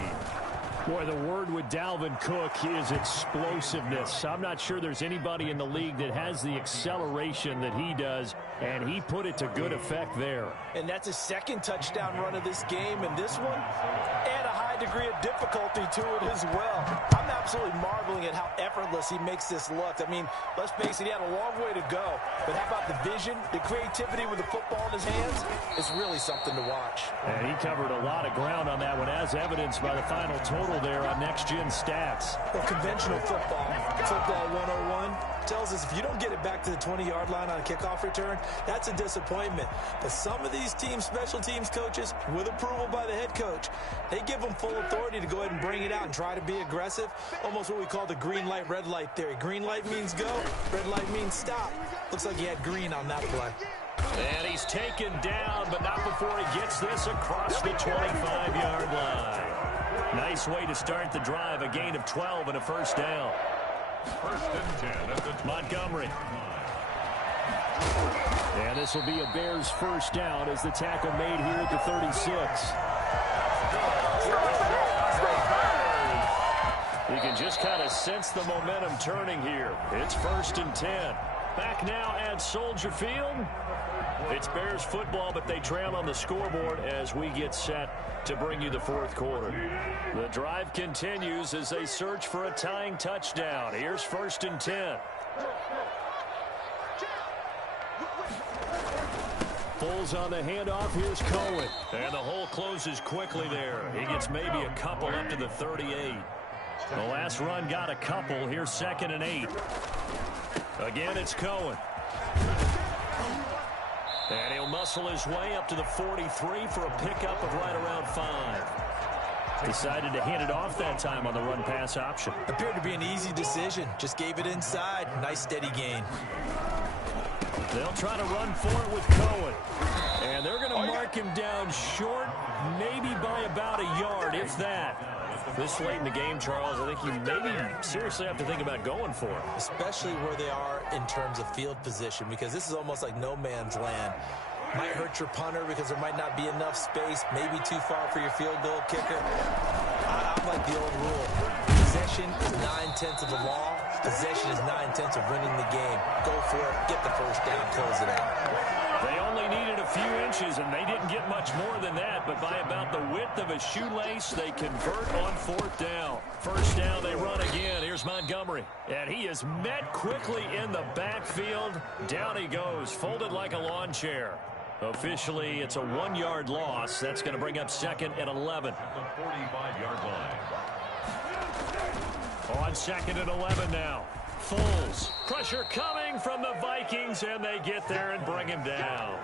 Boy, the word with Dalvin Cook is explosiveness. I'm not sure there's anybody in the league that has the acceleration that he does, and he put it to good effect there. And that's his 2nd touchdown run of this game, and this one, and a high degree of difficulty to it as well. I'm absolutely marveling at how effortless he makes this look. I mean, let's face it, he had a long way to go, but how about the vision, the creativity with the football in his hands? It's really something to watch. And he covered a lot of ground on that one, as evidenced by the final total there on Next Gen Stats. Well, conventional football 101, tells us if you don't get it back to the 20-yard line on a kickoff return, that's a disappointment. But some of these team special teams coaches, with approval by the head coach, they give them full authority to go ahead and bring it out and try to be aggressive. Almost what we call the green light, red light theory. Green light means go, red light means stop. Looks like he had green on that play. And he's taken down, but not before he gets this across the 25-yard line. Nice way to start the drive, a gain of 12 and a first down. 1st and 10 at the Montgomery. And this will be a Bears first down as the tackle made here at the 36. You can just kind of sense the momentum turning here. It's 1st and 10. Back now at Soldier Field. It's Bears football, but they trail on the scoreboard as we get set to bring you the 4th quarter. The drive continues as they search for a tying touchdown. Here's 1st and 10. Bulls on the handoff. Here's Cohen. And the hole closes quickly there. He gets maybe a couple up to the 38. The last run got a couple. Here's 2nd and 8. Again, it's Cohen. And he'll muscle his way up to the 43 for a pickup of right around 5. Decided to hand it off that time on the run-pass option. Appeared to be an easy decision. Just gave it inside. Nice steady gain. They'll try to run for it with Cohen. And they're going to mark him down short, maybe by about a yard, if that. This late in the game, Charles, I think you maybe seriously have to think about going for it. Especially where they are in terms of field position, because this is almost like no man's land. Might hurt your punter because there might not be enough space, maybe too far for your field goal kicker. I'm like the old rule. Possession is 9/10 of the law. Possession is 9/10 of winning the game. Go for it, get the first down, close it out. They only needed a few inches, and they didn't get much more than that, but by about the width of a shoelace, they convert on 4th down. First down, they run again. Here's Montgomery, and he is met quickly in the backfield. Down he goes, folded like a lawn chair. Officially, it's a 1-yard loss. That's going to bring up 2nd and 11. at the 45-yard line. On 2nd and 11 now. Foles. Pressure coming from the Vikings, and they get there and bring him down.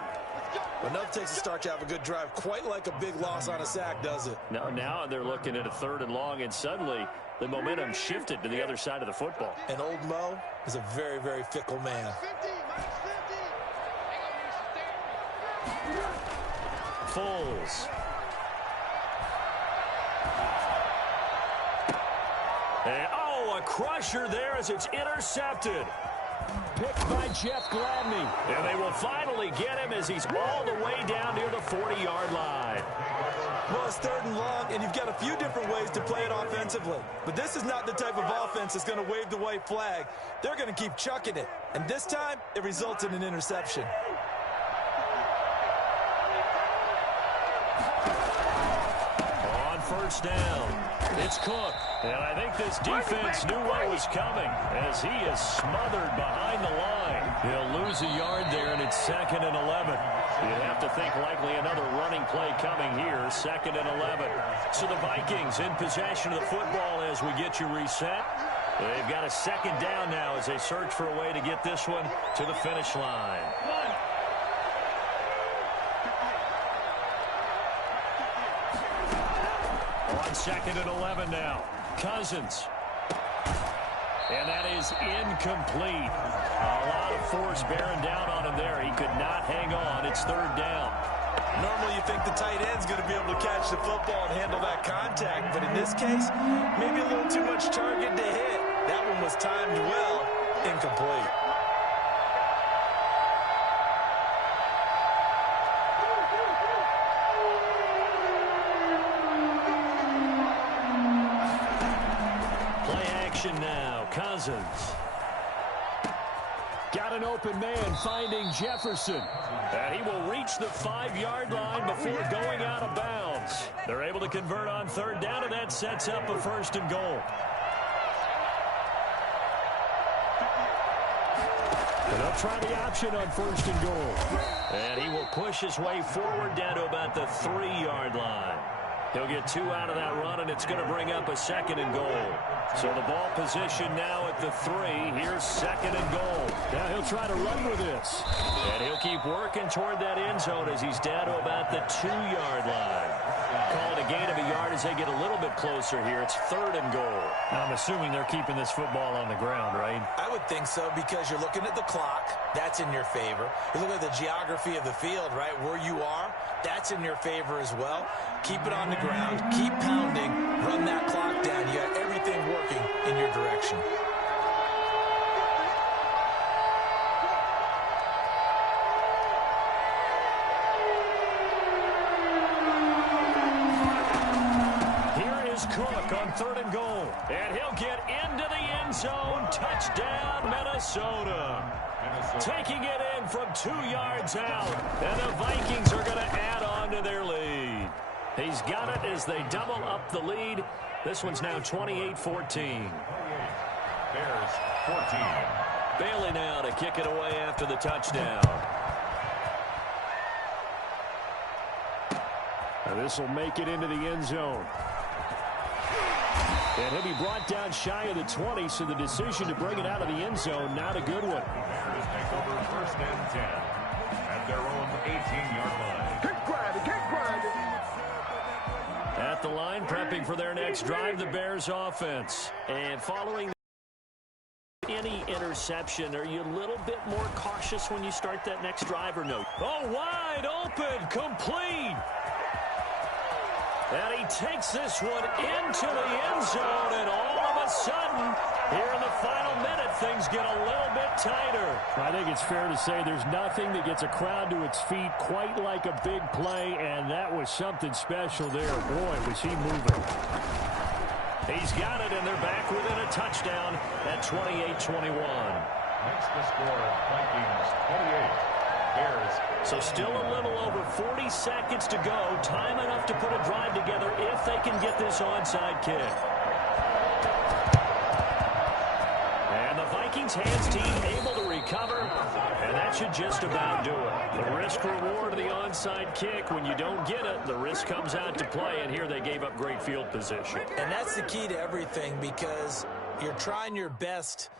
But enough takes a start to have a good drive, quite like a big loss on a sack, does it? No, now they're looking at a 3rd and long, and suddenly the momentum shifted to the other side of the football. And old Mo is a very, very fickle man. Foles. And, a crusher there as it's intercepted. Picked by Jeff Gladney. And they will finally get him as he's all the way down near the 40-yard line. Well, it's 3rd and long, and you've got a few different ways to play it offensively. But this is not the type of offense that's going to wave the white flag. They're going to keep chucking it. And this time, it results in an interception. On 1st down, it's Cook. And I think this defense knew what was coming as he is smothered behind the line. He'll lose a yard there, and it's 2nd and 11. You'd have to think likely another running play coming here, 2nd and 11. So the Vikings in possession of the football as we get you reset. They've got a 2nd down now as they search for a way to get this one to the finish line. On 2nd and 11 now. Cousins. And that is incomplete. A lot of force bearing down on him there. He could not hang on. It's 3rd down. Normally you think the tight end's going to be able to catch the football and handle that contact. But in this case, maybe a little too much target to hit. That one was timed well. Incomplete. Now, Cousins. Got an open man finding Jefferson. And he will reach the 5-yard line before going out of bounds. They're able to convert on 3rd down, and that sets up a 1st and goal. And they'll try the option on 1st and goal. And he will push his way forward down to about the 3-yard line. He'll get 2 out of that run, and it's going to bring up a 2nd and goal. So the ball position now at the 3. Here's 2nd and goal. Now he'll try to run with this. And he'll keep working toward that end zone as he's down to about the 2-yard line. Call it a gain of a yard as they get a little bit closer here. It's 3rd and goal. Now I'm assuming they're keeping this football on the ground, right? I would think so because you're looking at the clock. That's in your favor. You look at the geography of the field, right, where you are. That's in your favor as well. Keep it on the ground. Keep pounding. Run that clock down. You got everything working in your direction. Here is Cook on 3rd and goal. And he'll get into the end zone. Touchdown, Minnesota. Taking it in from 2 yards out. And the Vikings are going to add on to their lead. He's got it as they double up the lead. This one's now 28-14. Bears 14. Bailey now to kick it away after the touchdown. Now this will make it into the end zone. And he'll be brought down shy of the 20, so the decision to bring it out of the end zone, not a good one. Bears take over 1st and 10 at their own 18-yard line. Keep grinding, keep grinding. At the line, prepping for their next drive, the Bears offense. And following any interception, are you a little bit more cautious when you start that next drive or no? Oh, wide open, complete. And he takes this one into the end zone, and all of a sudden, here in the final minute, things get a little bit tighter. I think it's fair to say there's nothing that gets a crowd to its feet quite like a big play, and that was something special there. Boy, was he moving. He's got it, and they're back within a touchdown at 28-21. Next to score, Vikings 28. Bears. So still a little over 40 seconds to go. Time enough to put a drive together if they can get this onside kick. And the Vikings hands team able to recover, and that should just about do it. The risk reward of the onside kick, when you don't get it, the risk comes out to play, and here they gave up great field position. And that's the key to everything because you're trying your best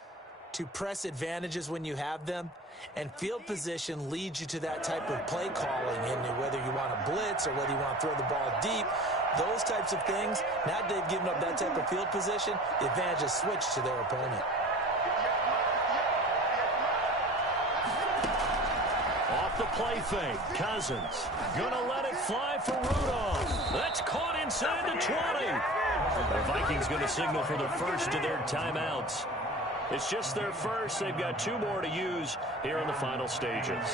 to press advantages when you have them, and field position leads you to that type of play calling, and whether you want to blitz or whether you want to throw the ball deep, those types of things. Now they've given up that type of field position, the advantage is switched to their opponent. Off the play fake, Cousins gonna let it fly for Rudolph. That's caught inside the 20. The Vikings gonna signal for the first of their timeouts. It's just their first. They've got 2 more to use here in the final stages.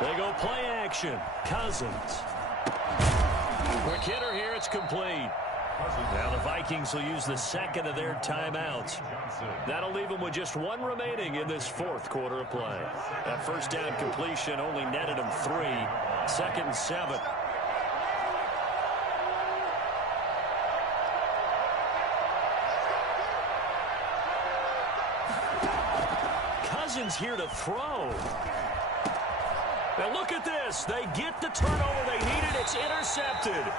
They go play action. Cousins. Quick hitter here. It's complete. Now the Vikings will use the second of their timeouts. That'll leave them with just 1 remaining in this 4th quarter of play. That first down completion only netted them 3. 2nd and 7. Cousins here to throw. Now look at this. They get the turnover they needed. It's intercepted.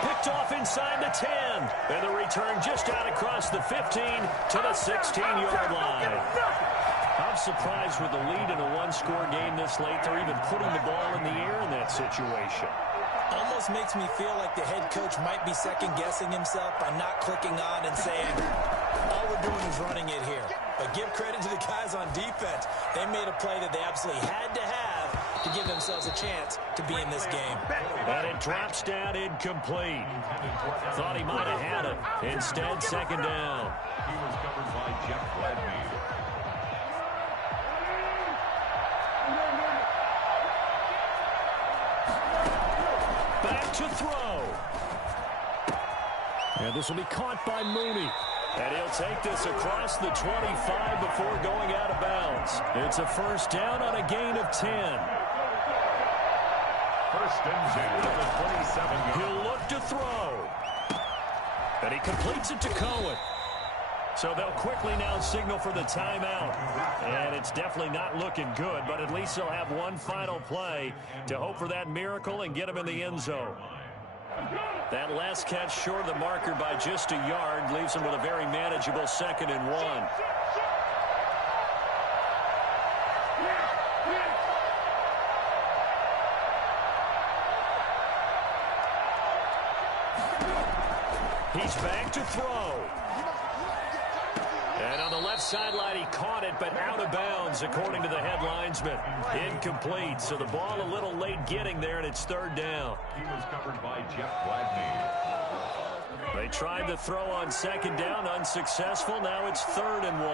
Picked off inside the 10. And the return just out across the 15 to the 16-yard line. I'm surprised with the lead in a 1-score game this late. They're even putting the ball in the air in that situation. Almost makes me feel like the head coach might be second-guessing himself by not clicking on and saying, all we're doing is running it here. But give credit to the guys on defense. They made a play that they absolutely had to have to give themselves a chance to be in this game. And it drops down incomplete. Thought he might have had it. Instead, 2nd down. He was covered by Jeff Gladney. Back to throw. And this will be caught by Mooney. And he'll take this across the 25 before going out of bounds. It's a first down on a gain of 10. First and 10 at the 27. He'll look to throw. And he completes it to Cohen. So they'll quickly now signal for the timeout. And it's definitely not looking good, but at least they'll have one final play to hope for that miracle and get him in the end zone. That last catch short of the marker by just a yard leaves him with a very manageable 2nd and 1. He's back to throw. And on the left sideline, he caught it, but out of bounds, according to the head linesman. Incomplete, so the ball a little late getting there, and it's 3rd down. He was covered by Jeff Gladney. They tried to throw on 2nd down, unsuccessful. Now it's 3rd and 1.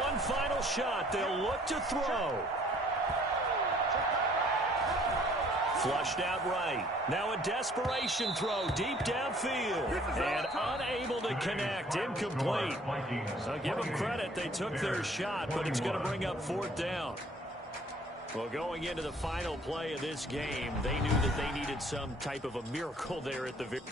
One final shot. They'll look to throw. Flushed out right. Now a desperation throw deep downfield. And unable to connect. Incomplete. So give them credit. They took their shot, but it's going to bring up 4th down. Well, going into the final play of this game, they knew that they needed some type of a miracle there at the very